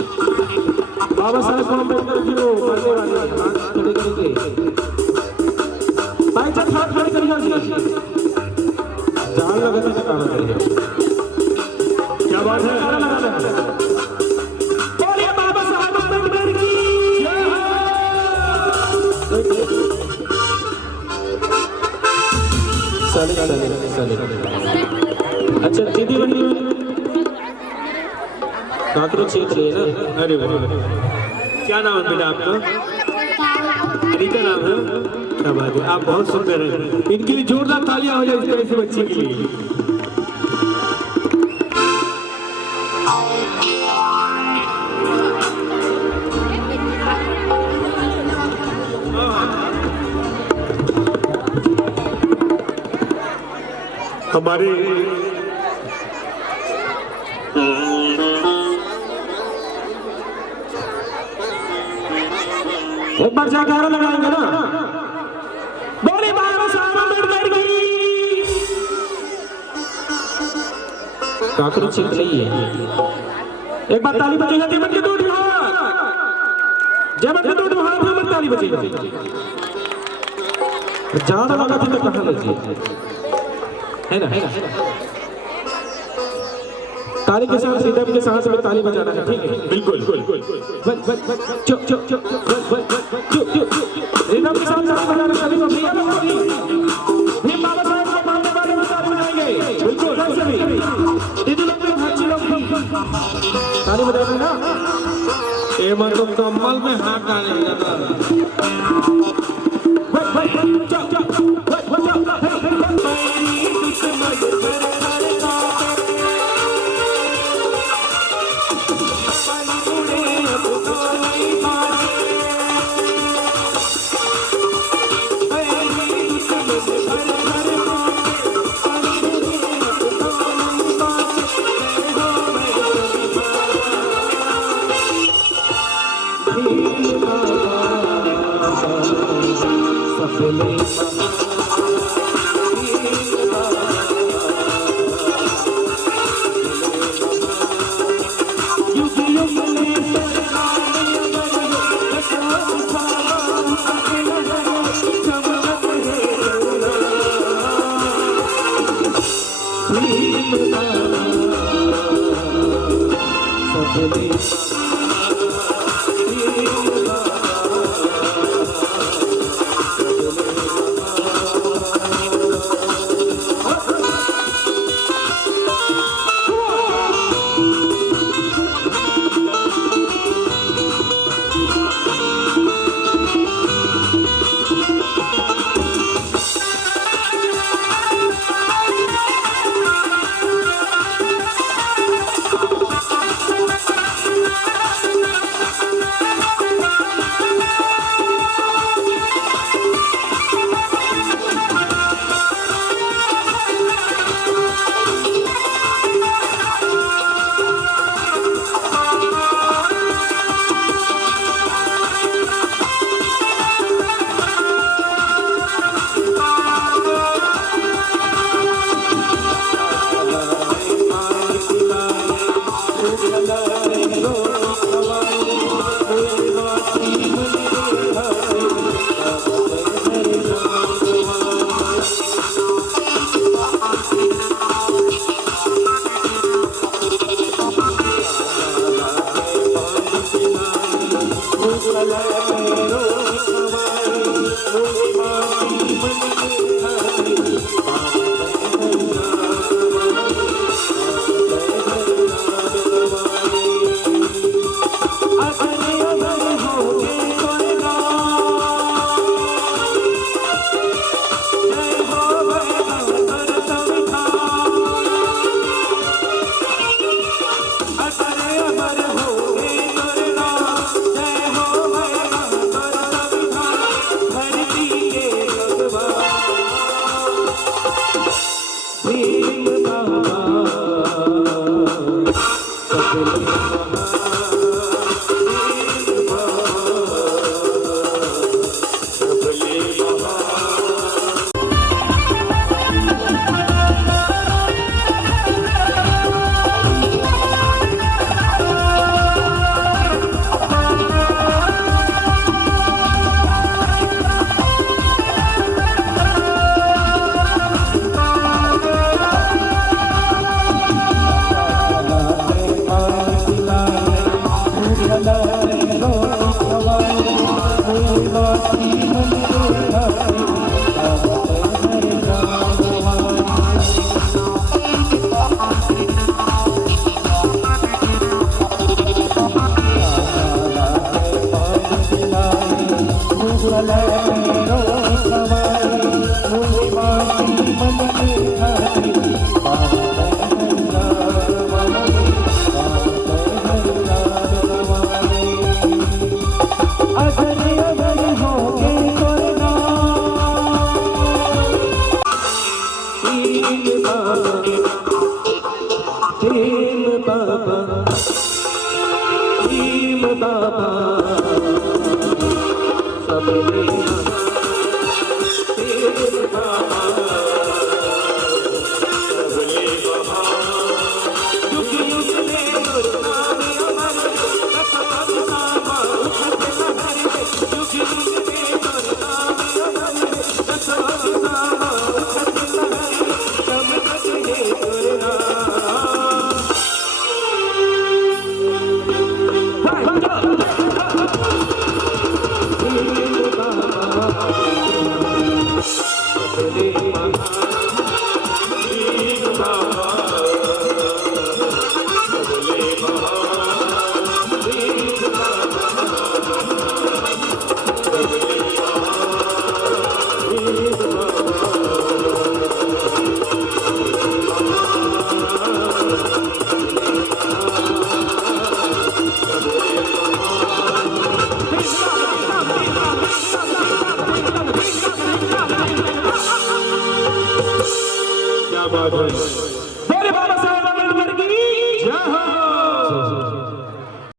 बाबा साहेब आंबेडकर जी को मरने वाले खड़े करेंगे भाई साहब हाथ खड़े करिए जान लगा तो काम करिए क्या बात है बोलिए बाबा साहेब आंबेडकर की जय हो साले अच्छा दीदी बनी काकरो क्षेत्र है ना अरे क्या नाम है बेटा आपका अनिता नाम है क्या बात है आप बहुत सुंदर हैं इनके लिए जोरदार तालियां हो जाए इस तरह से बच्ची के लिए हमारे एक बार जयकारा लगाएंगे ना बोले बाबा साहब आंबेडकर की काकरो चित नहीं है एक बार ताली बजेगा जमन के दो हाथ में ताली बजेगा ज्यादा लगा तो कहां लगी है ना ताली के साथ रिदम के साथ में ताली बजाना है ठीक है बिल्कुल चुप चुप चुप रिदम के साथ ताली बजाना सभी को भैया लोग भी बाबा साहब को मानने वाले भी ताली बजाएंगे बिल्कुल सभी दीदी लोग भी भाई लोग भी ताली बजाना ना ये मतलब कम्बल में हाथ डालेगा क्या बात है।